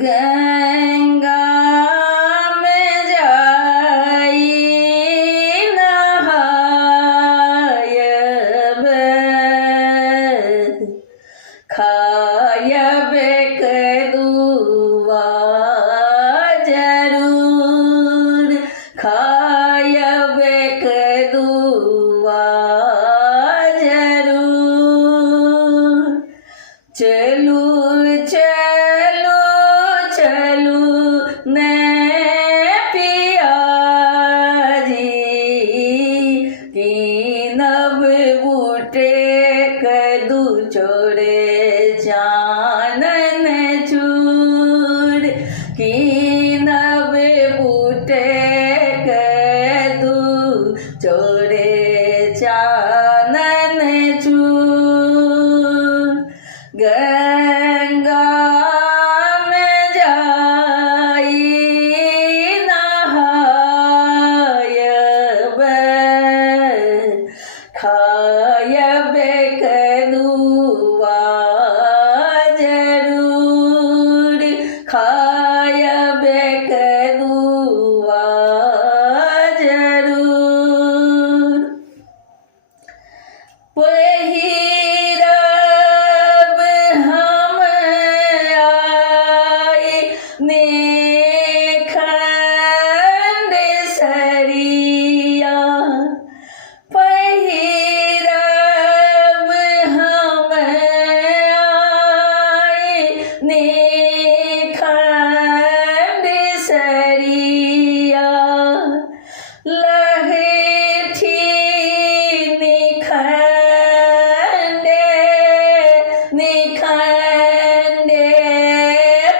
गंगा में जाई नहायब खायब कदुआ जरूर खायब कदुआ जरूर चलू चलू चलू ने पियाजी की नब बूटे कदू छोड़े चानन चूड़ की नब बूटे कदू छोड़े चानन चूड़ गंगा में जाई नहायब खायब कदुआ जरूर खायब कदुआ जरूर पहिरब हम आए नेखंड सरिया पहिरब हम आए नेखंड सरिया लहठी निखंडे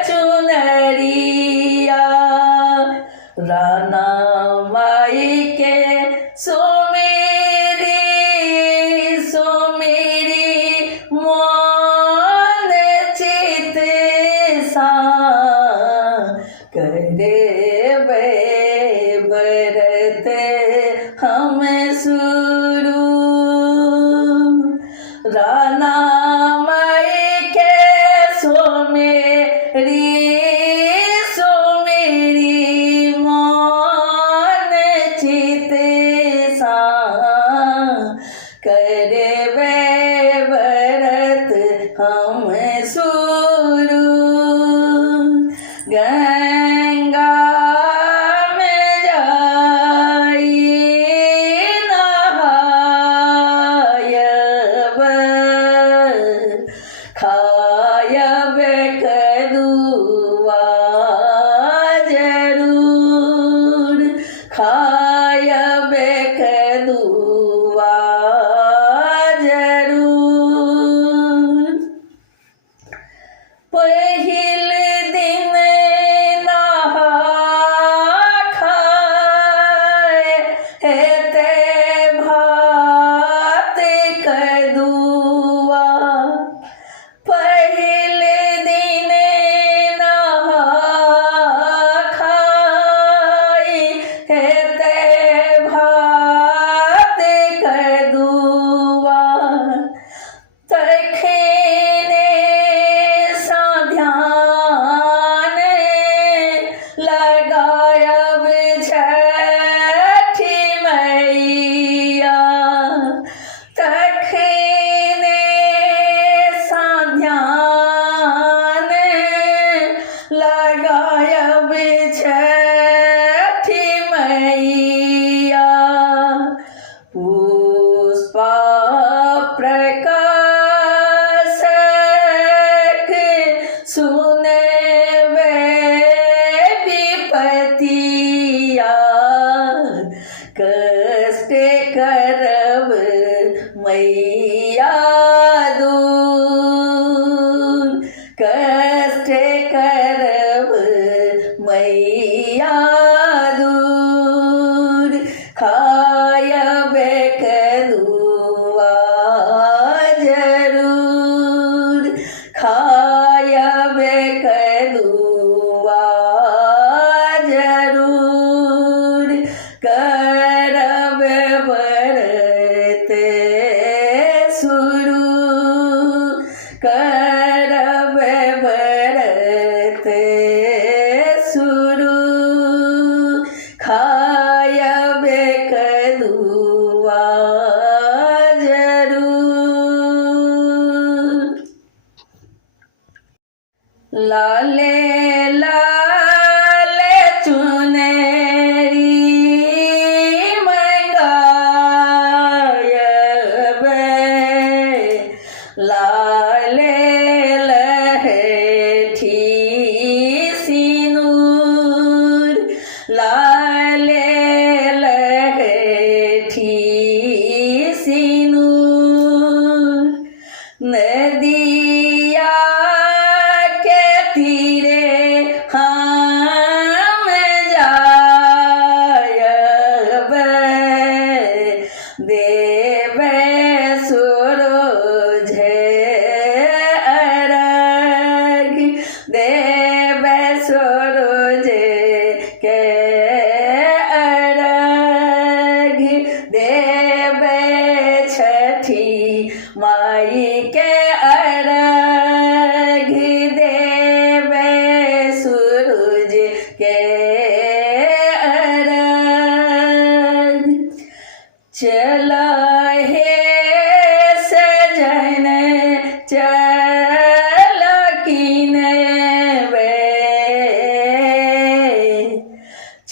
चुनरिया राना माई के सुमेरी मोन चित सा करे बरत हम शुरू राना माई के सुमेरी मोन चित सा करे बरत हम शुरू गंगा में जाई नहायब खायब कदुआ जरूर खायब कदुआ जरूर पहिल दिन नहा खाए हेते भात कदुआ पहिल दिन नहा खाए हेते भात कदुआ तखने सा ध्यान लगायब छठी मैया तखने सा ध्यान लगायब छठी मैया पुष्पा प्रकाशक सुने विपतिया कष्ट करब मैया दूर कष्ट करब मैया दूर खायब कदुआ जरूर खायब कदुआ जरूर करब बरत शुरू करब लाले लाले चुनरी मंगायबे लाले लहठी सिनूर लाले लहठी सिनूर नदिया के तीरे हम जायबे देवे सूरज अर्घ देवे सूरज के अर्घ देवे छठी माई के अर्घ देवे सूरज के अर्घ चला हे सजन चल किनबे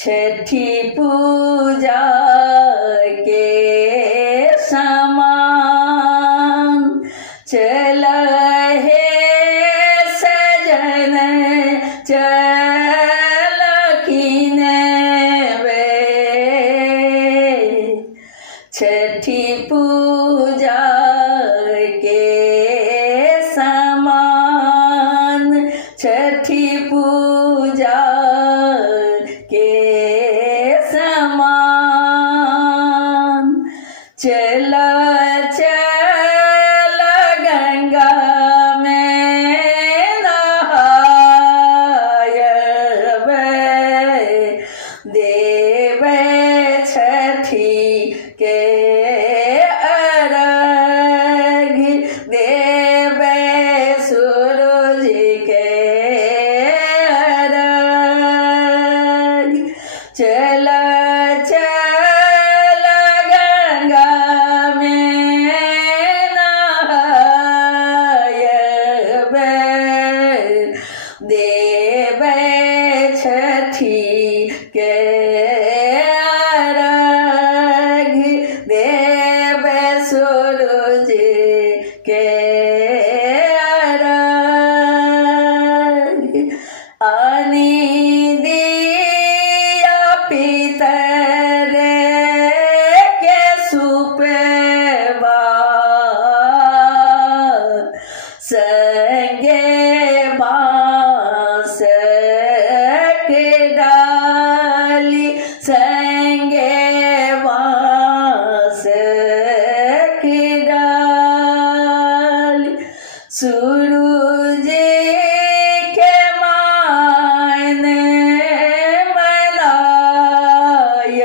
छठी पूजा के समान चल हे सजन चल किनबे छठी पूजा के समान छठी पूजा के समान चल चल गंगा में नहायबे देवे छठी के अर्घ देवे सूरज के अर्घ चल चल गंगा में नहायबे देवे छठी के अर्घ देवे सूरज के अर्घ आनी दिया पितर के सुपेबा संगे बांस के डाली संगे बांस के डाली सूरज के मान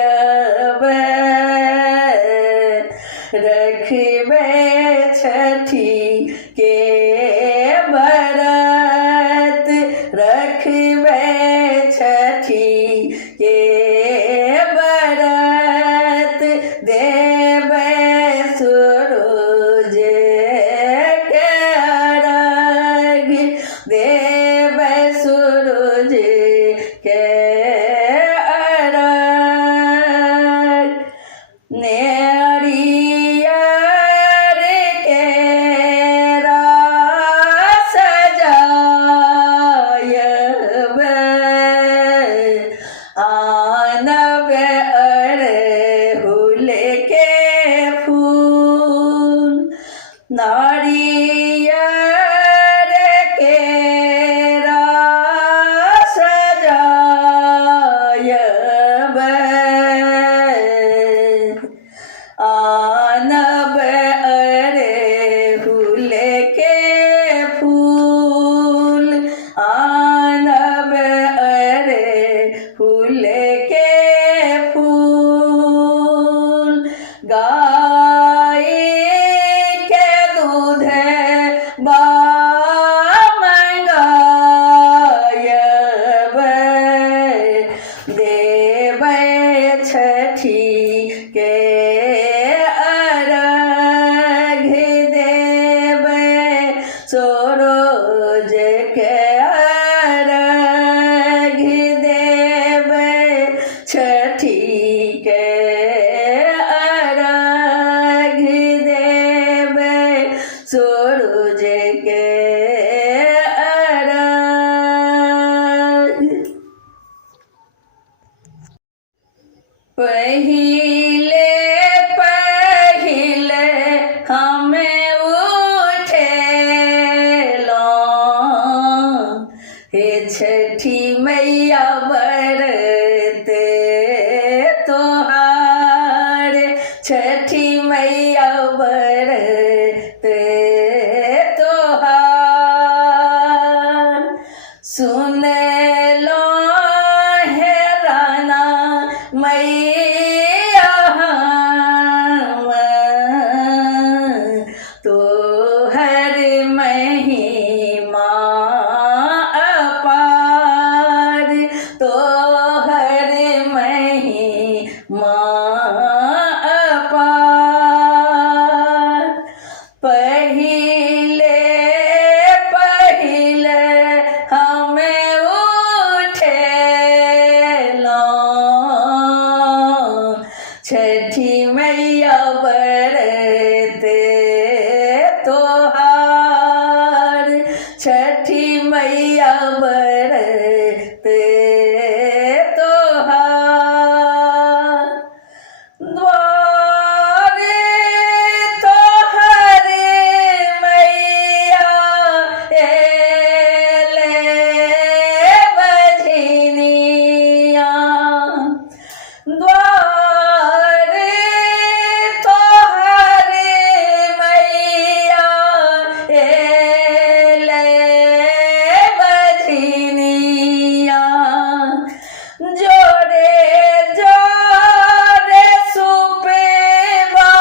मनायबे रखबे छठी के व्रत रखबे छठी के व्रत देवे सूरज के अर्घ देवे सूरज के अर्घ नेरियर के रास सजायबे आनबे अड़हुल के फूल नारियर के रास सजायबे आनब अड़हुल के फूल आनब अड़हुल के फूल गाय के दूध बा मंगायबे देवे छठी के अर्घ देवे सूरज के हे छठी मैया व्रत तोहार, छठी मैया व्रत तोहार। सुन लो है राना मैया हम, तोहर महिमा अपार, तोहर महिमा अपार। पहिले पहिले हमें उठेलों, छठी मैया व्रत तोहार, छठी मैया व्रत तोहार। द्वारे तोहरे मैया एले बजनिया, द्वारे तोहरे मैया एले बजनिया। जोरे जोरे सुपेवा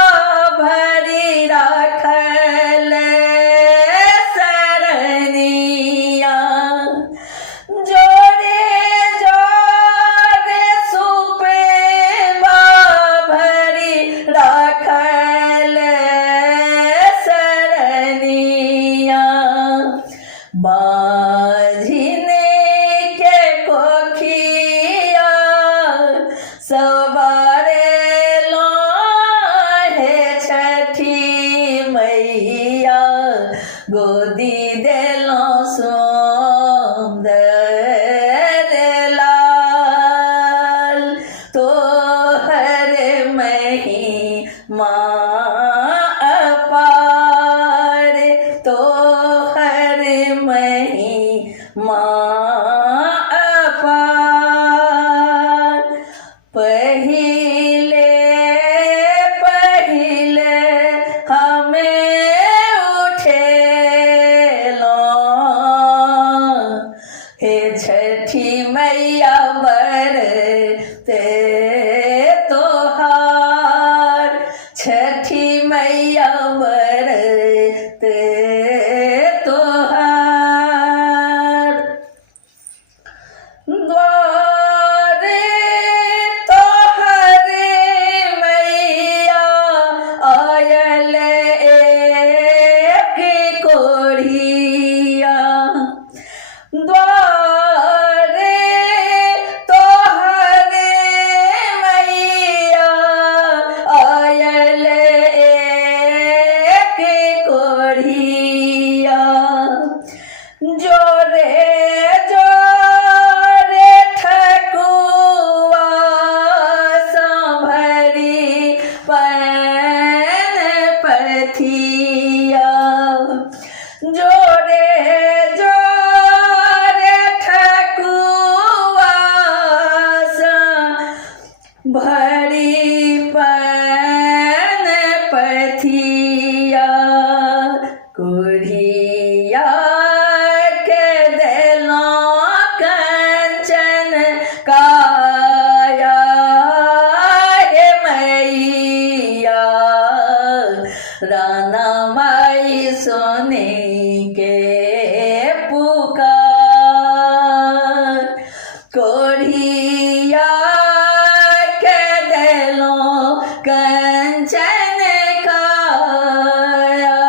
भरी राखल सरनिया, जोरे जोरे सुपेवा भरी राखल सरनिया। बाझिने के कोखिया सवारे लो हे छठी मैया, गोदी देलो सुंदर लाल, तोहर महिमा अपार, तोहर महिमा अपार। पहिले पहिले हमें उठेलों, हे छठी मैया व्रत तोहार, छठी मैया व्रत तोहार। द्वारे तोहरे मैया आयल एक कोढ़िया, द्वारे तोहरे मैया आयल एक कोढ़िया। जोरे जोरे ठकुआ संभरी पैन पथिया, जोरे जोरे ठकुआ संभरी पैन पथिया। कोढ़िया के देलो कंचन काया, हे मैया राना माई सोने के पुकार। कोढ़िया के देलो कंचन काया,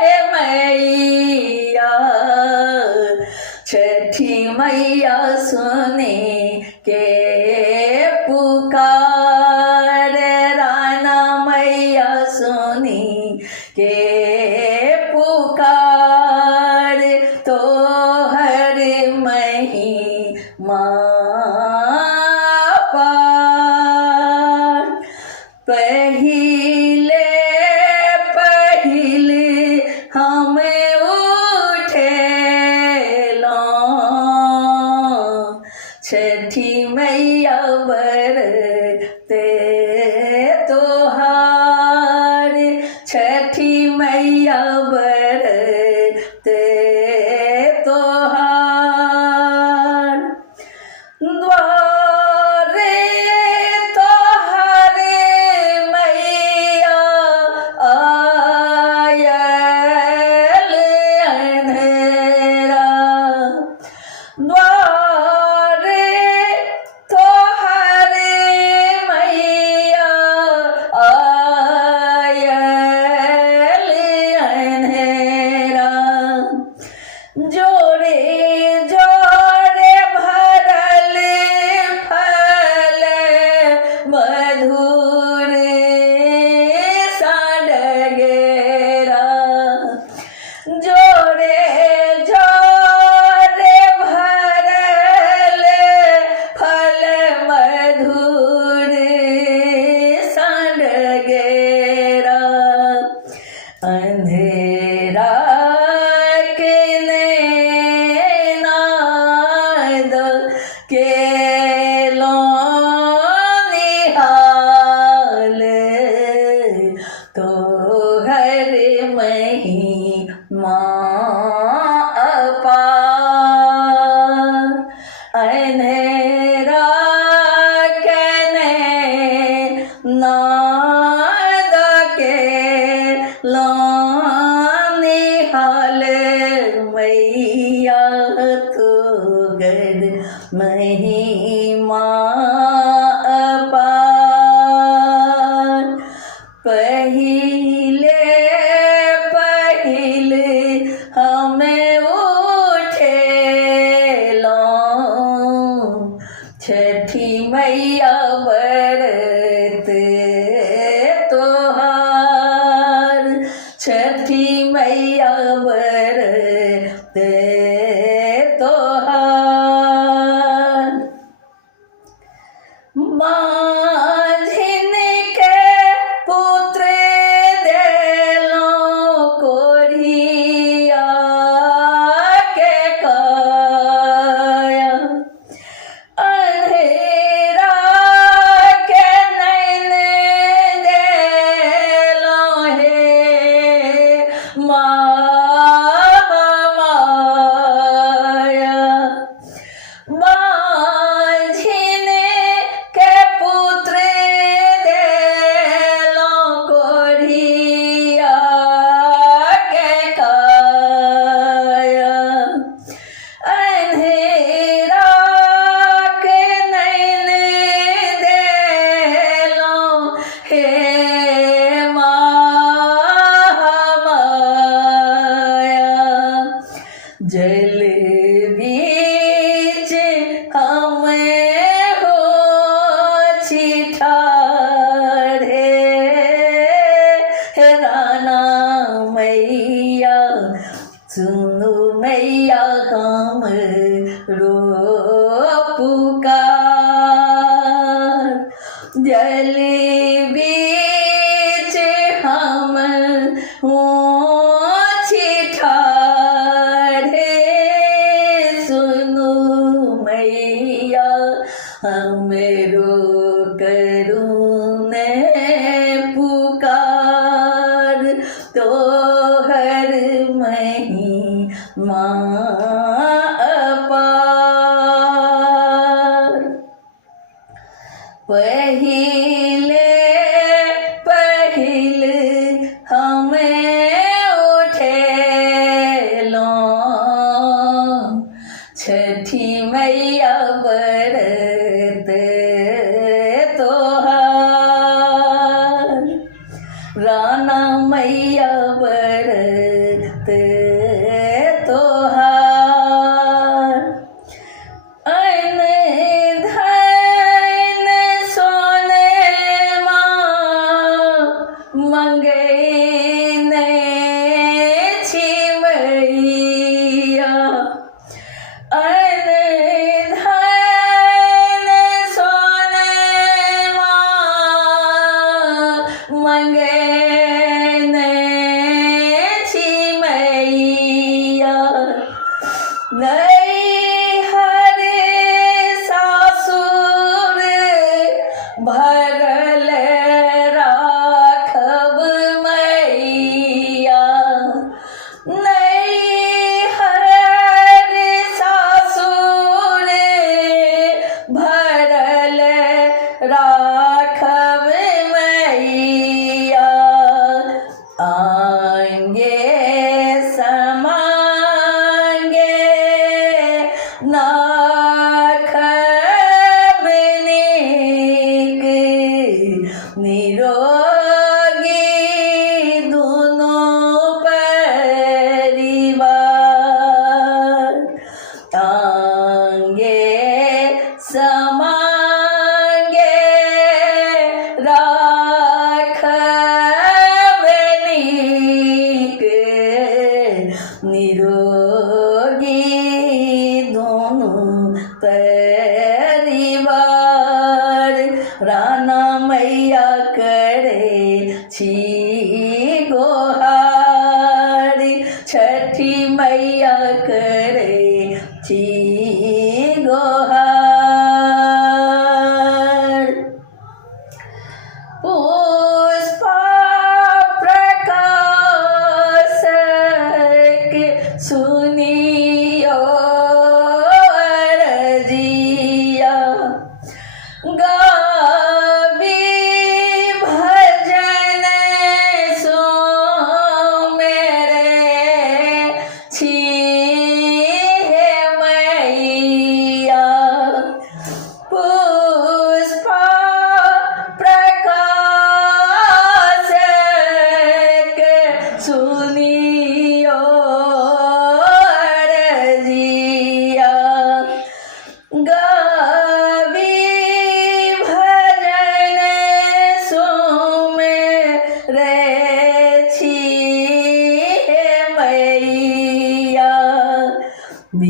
हे मैया छठी मैया सोने के पुकार, राना मैया सोने के पुकार, तोहर महिमा पार। पहिले पहिले हमें उठेलों, छठी मैया बरते तोहार छठी मैया बरते तोहार द्वारे तोहरे मैया आयल अंधेरा द्वारे तोहरे मैया आयल अंधेरा जोड़े जोड़े भरल फल मधुर साडगेरा जोड़े जोड़े भरल फल मधुर साडगेरा अंधेरा के नाद के लो निहाल तो हर महिमा अपार अंधेरा के नाद के लो निहाल मैया तो गर महिमा अपार पहिले पहिले हमें उठेलो छठी मैया बरत तोहार छठी मैया बरत तोहार माझिन के पुत्र देलो कोढ़िया के काया अंधेरा के नैन देलो हे माया माझिन के पुत्र देलो कोढ़िया के काया अंधेरा के नैन देलो हे माया जल बीच हमें हो छिठारे हे राना मैया सुनु मैया हम रो पुकार जल बीच हम हो छिठारे सुनु मैया हमरो करुणे पुकार तोहर महिमा अपार पहिले पहिले हमें उठेलो छठी मैया बरत तोहार राना मैया बरत तोहार अन धन सोने मंगे ने छिमैया अन धन सोने मंगे ने छिमैया नहीं हरे सा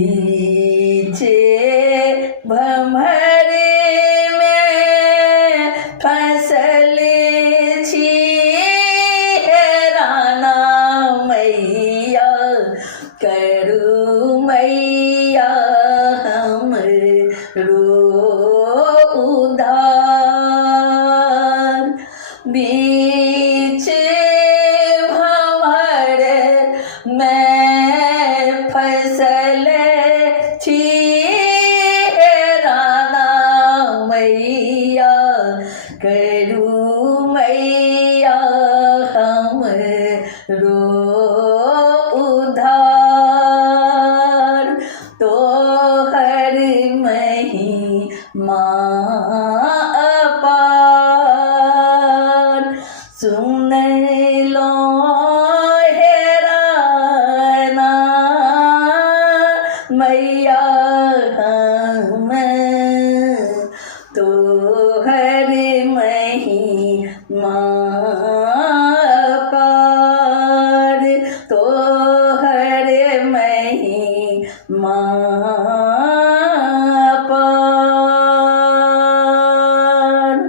बीचे भमरे में फसल छी राना मैया करू मैया हम उधार बीच भंवर में फसल छी राना मैया करू मैया हम उधार तोहर महिमा अपार सुन लो हेराना मैया हम तोहर महिमा अपार तोहर महिमा अपार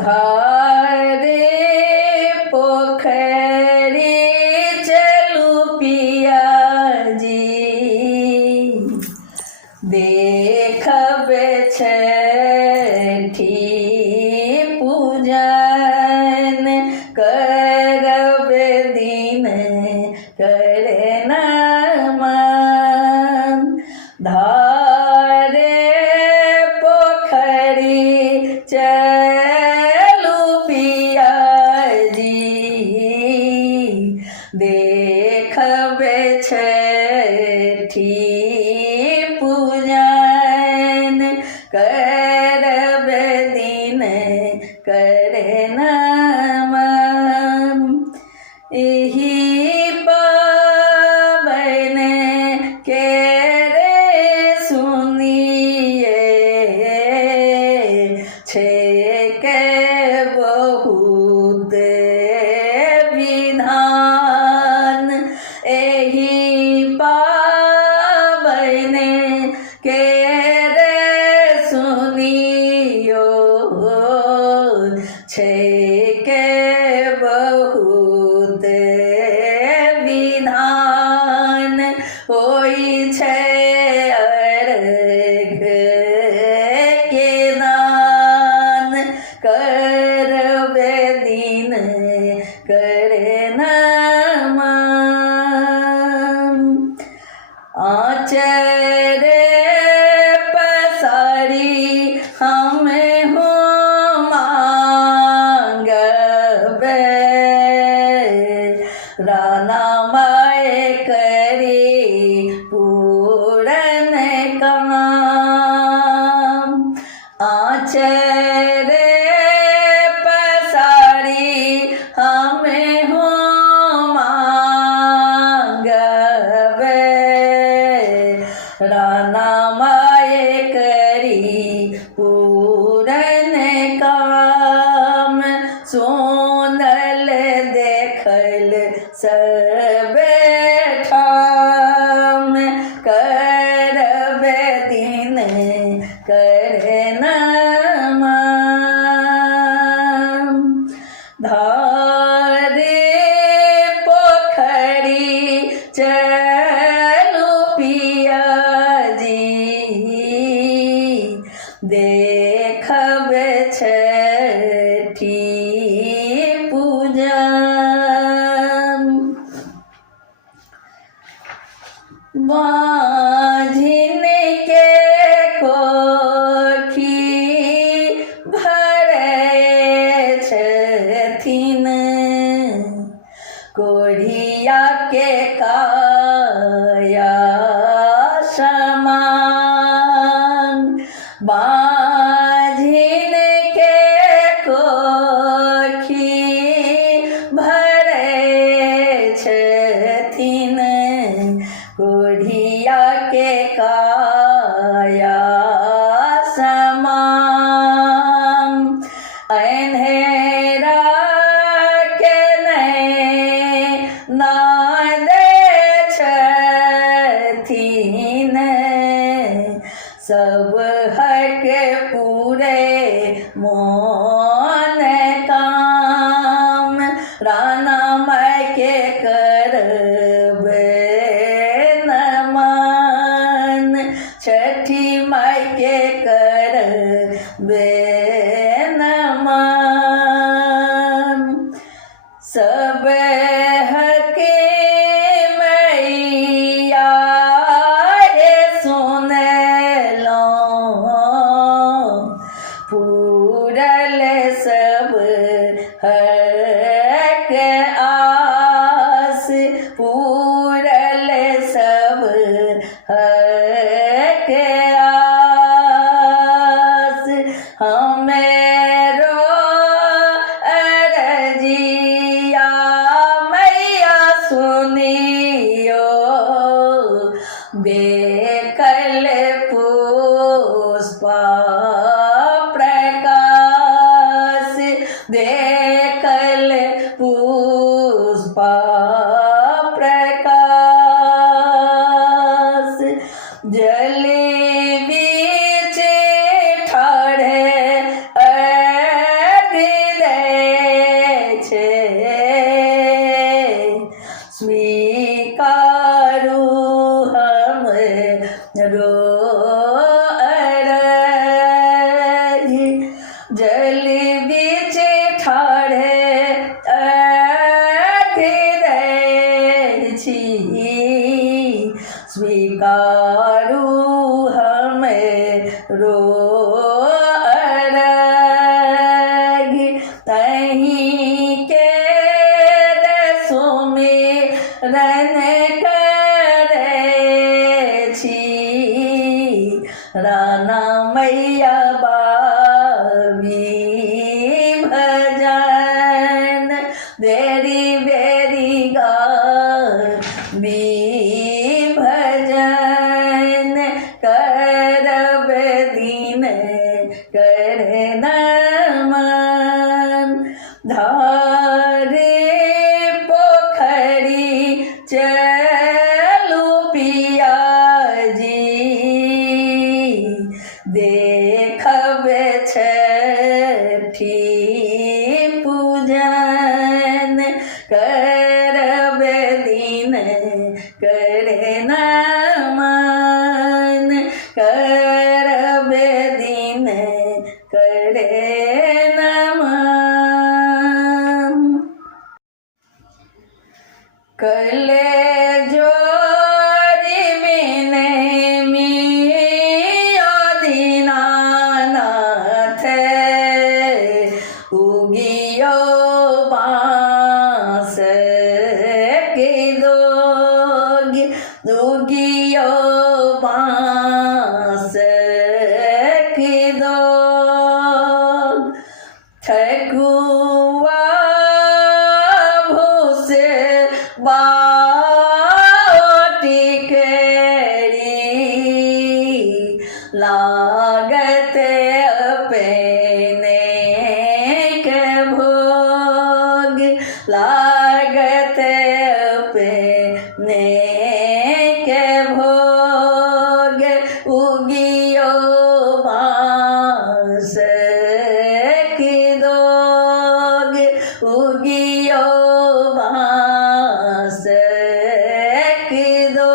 धारे पोखरी चलू पिया जी देखबे छठी पूजन करबे दिन करना मन धारे पोखरी चलू पिया जी देखबे छठी पूजन करबे दिन करना मन एही पावन के रे सुनिए छेक बहुत विधान एही पावन के रे सुनियो छेक बहुत विधान होई छै अर्घ के दान करबे दिन करना मन आचर पसारी हम हो मांगबे राना माय करी पूरन काम आचर पसारी हम हो मांगबे राना माय करी पूरन काम सोनल देखल सब ठाम करबे दिन करना मन धारे पोखरी चलू पिया जी देखबे छठी पूजन बाझिन के कोठी भरे छथिन कोढ़िया के काया समान बाझिन के कोठी भरे छथिन कोढ़िया के काया समान अन्हेरा के नैना पूरल सब हक आस हमेरो अरजिया मैया सुनियो बेकल पुष्पा प्रकाश बेकल पुष्पा प्रकाश जल बीच ठाढ़े हृदय छे स्वीकारू हमरो अरज जल बीच ठाढ़े हृदय छी स्वीकारू हमरो अरज तहीं के सुमिरन करे छी राना मैया बाबी भजन बेरी बेरी गाबी भजन करब दिन कर नमन धारे पोखरी चलू पियाजी देखब छठी पूजन करब दिन कर नमन करब दिन कर नमन कले जोरी बिने मियो दीनानाथ उगियो बांस के दोग उगियो बांस के दोग ठकुआ भूस बाटी करी लागत अपने के भोग लागत अपने के भोग उगियो बांस की दोग उगियो बांस की दोग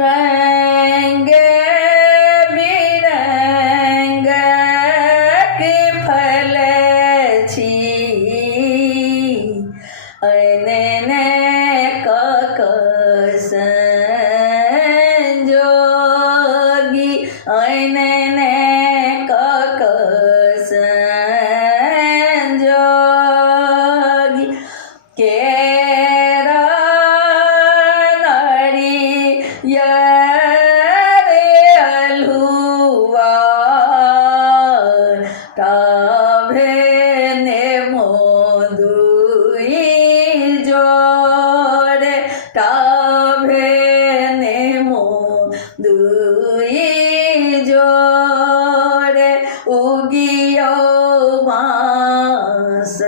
रंग बिरंग के फल छी अनने संजोगी अनने संजोगी केरा नारियल अलहुआ ताभे ने मोदुई जोड़े ताभे ने मोदुई जोड़े उगियो बांस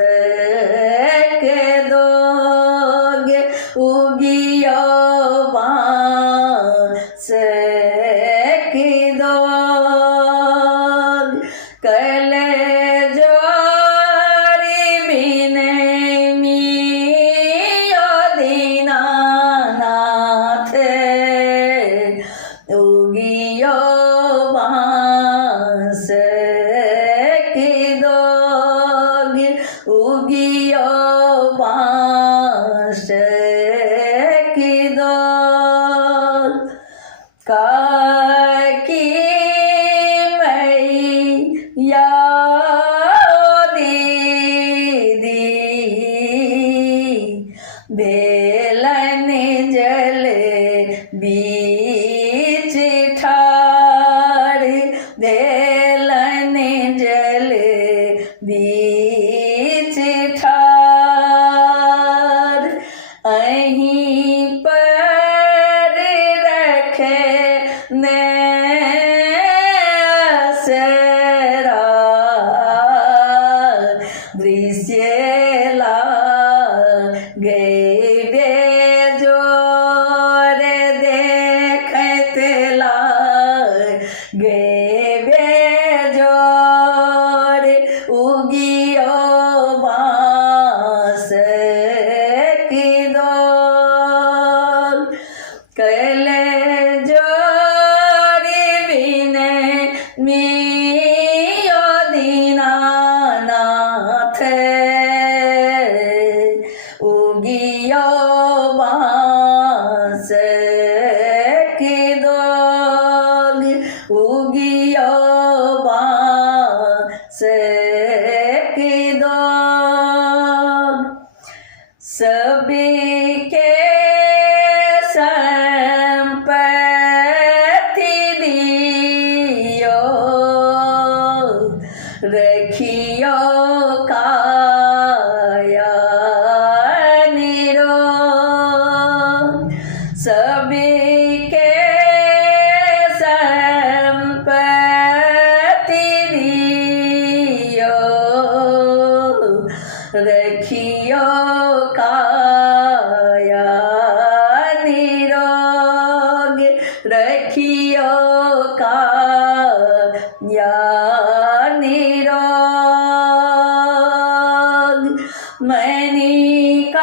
के दोग उगियो बांस के दोग कल जोरी बिने मियो दीनानाथ उगियो बांस के दोग उगियो बांस के दोग काकी मैया दीदी भेलने जल बीच ठाड़ भेलने जल बीच ठाड़ अहीं पर रखे ने असरा दृश्य गए बेजोर देखत ला गए बेजोर उगियो बाँस की डोर कल जोड़ी बिने मियो दीनानाथ उगियो बाँस की डोर उगियो बाँस की डोर सबके संपत्ति दियो रखियो काया सबके संपत्ति दियो रखियो काया निरोग रखियो काया निरोग मणिकांत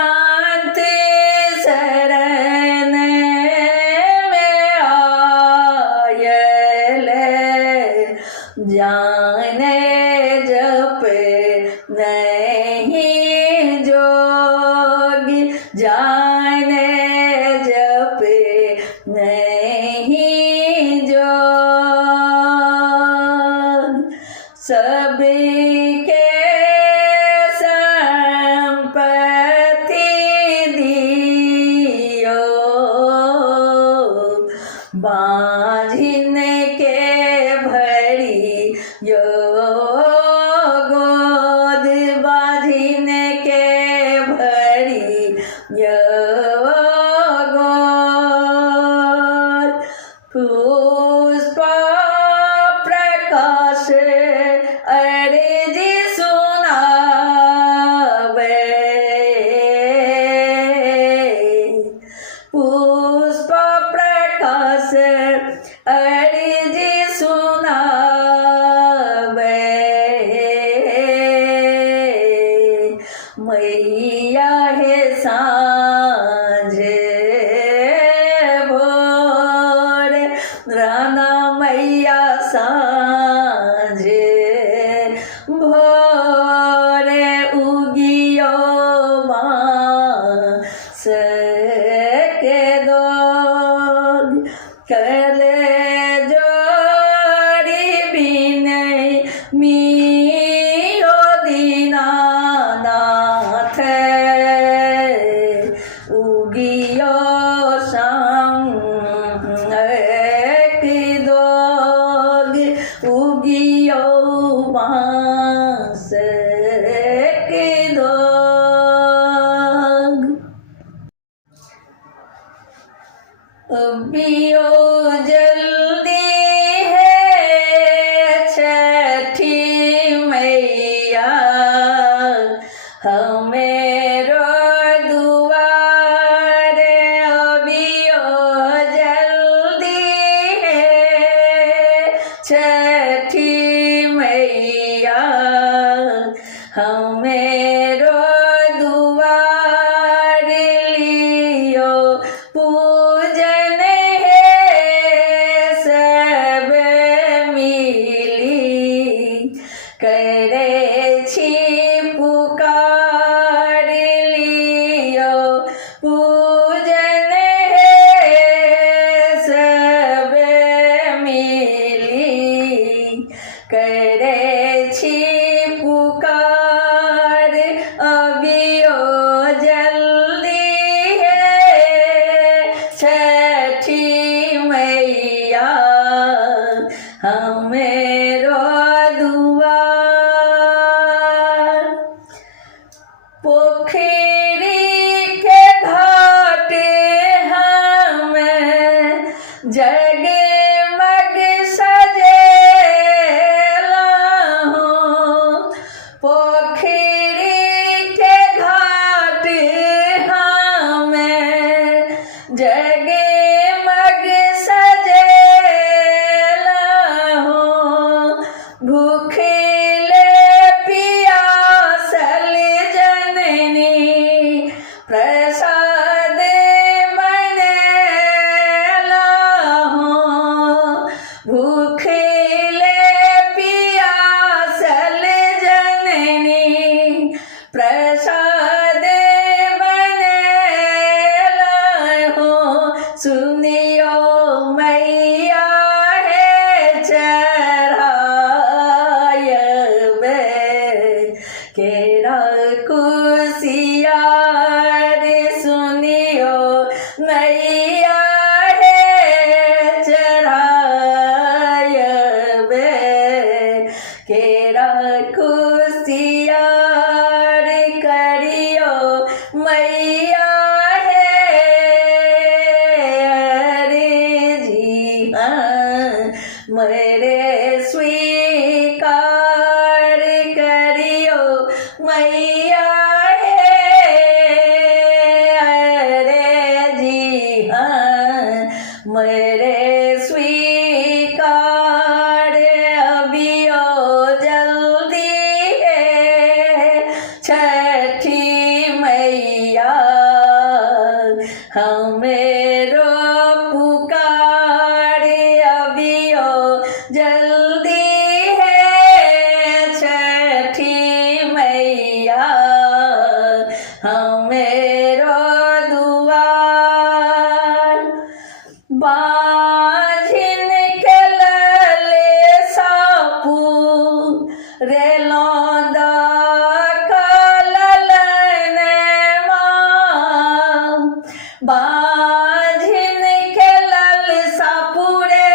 शरण जाने जप नहीं जोगी जाने जप नहीं जोग सबके संपत्ति दियो बाँझिन के यो गोद बाँझिन के भरी यो गोद पुष्प प्रकाश अर्जी सुनावे पुष्प प्रकाश अर्जी मैया है सांझ भोर राना मैया सांझ भोर उगियो बाँस के डोर कल जोड़ी बिनय मियो दीनानाथ उगियो संग की दोग उगियो बाँस की दोग अबियो जल्दी है छठी मैया हमेरो दुआरे अबियो जल्दी है छठी मैया हमेरो दुआर लियो पूजन है हमरे स्वीकार अभियो जल्दी है छठी मैया हमेरो पुकार अभियो जल्दी है छठी मैया हमेरो दुआर बाझिन के लले सापू रे लौदा बाझिन के लल सापुरे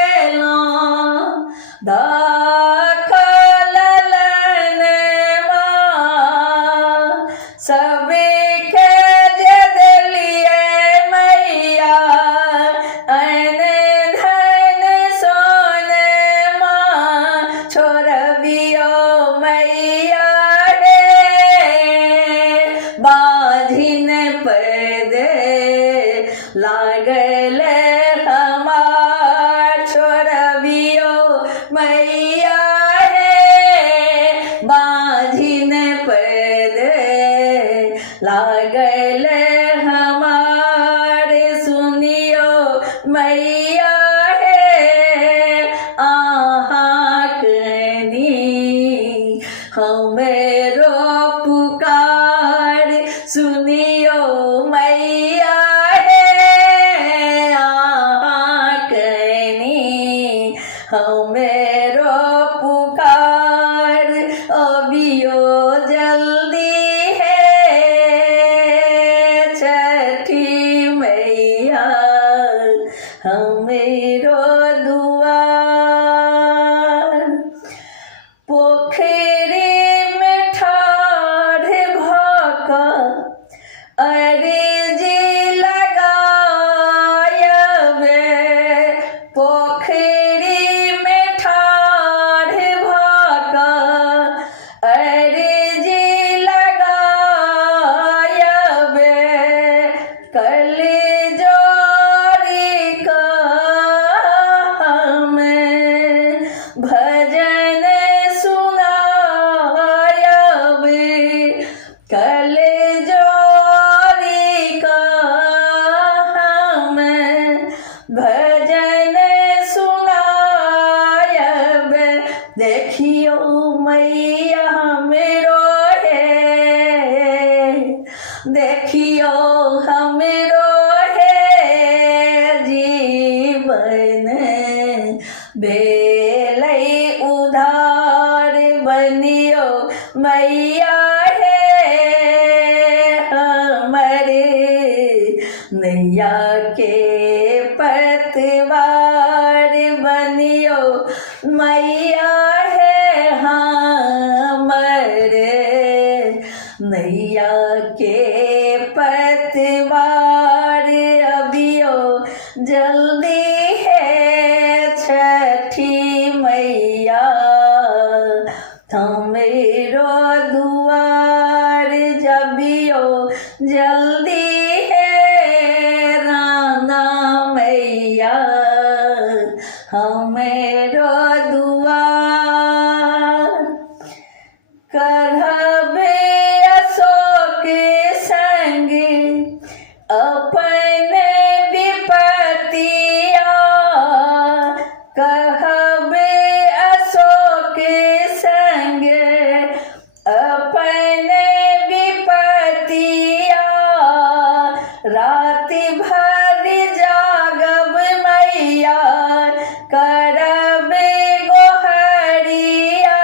दखलन सबे के जदलिए मैया अन धन सोने छोड़बियो मैया रे बाझिन पर्दे लागल हमार छोड़बियो मैया हे बाझिन पर्दे लागल हमार सुनियो मैया हे आहाँ कनी हमेरो पुकार सुनियो मैया हमेरो पुकार अभियो जल्दी है छठी मैया हमेरो दुआर पोखरी में ठाढ़ भक अर्जी लगायबे पोखरी भजन सुनायबे कल जोरी का हम भजन सुनायबे देखियो मैया हमरो है देखियो हमरो है जीवन बेलई उधार बनियो मैया है हमारे नैया के पतवार बनियो मैया है हमारे नैया के पतवार अभियो जल्दी छठी मैया हमेरो दुआर जबियो जल्दी है राना मैया हमेरो दुआर कहबे अशोक संग अपने विपतिया कहबे अशोक संग अपने विपतिया रात भर जागब मैया करबे गोहरिया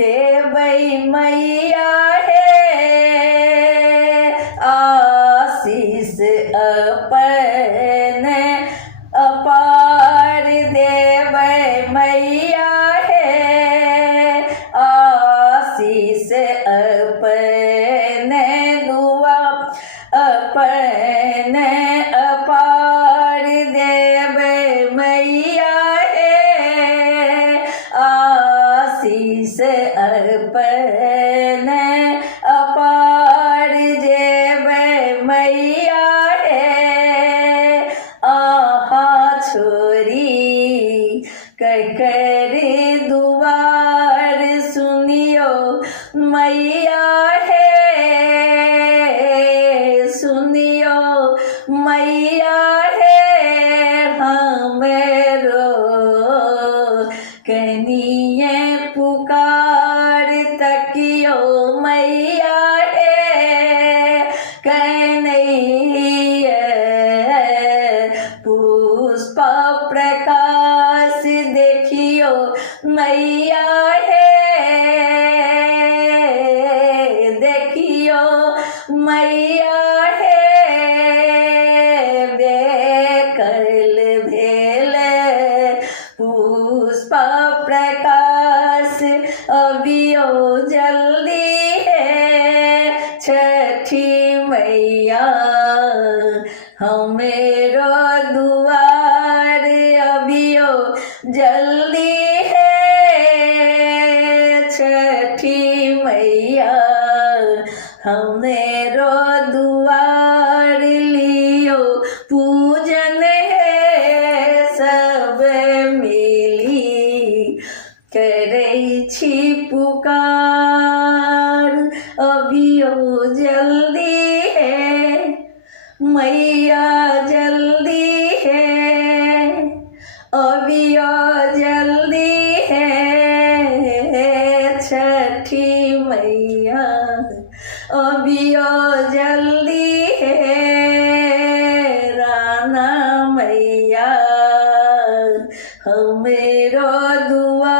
देबै मैया हे आशीष अपने अपार देबै मैया हे आशीष अपने दुआ अपने अपार देबै मैया हे आशीष अपने अपार देबै मैया हे आहा मैया है हमरो कनिए पुकार तकियो मैया है कन्हैया पुष्प प्रकाश देखियो मैया है देखियो मैया है बेकल भेल पुष्प प्रकाश अबियो जल्दी है छठी मैया हमेरो दुआर अबियो जल्दी है छठी मैया हमेरो दुआर लियो पूजन है सब मिली करै छी पुकार अबियो जल्दी है मैया जल्दी है अबियो जल्दी है छठी मैया अबियो जल्दी है राना मैया हमेरो दुआ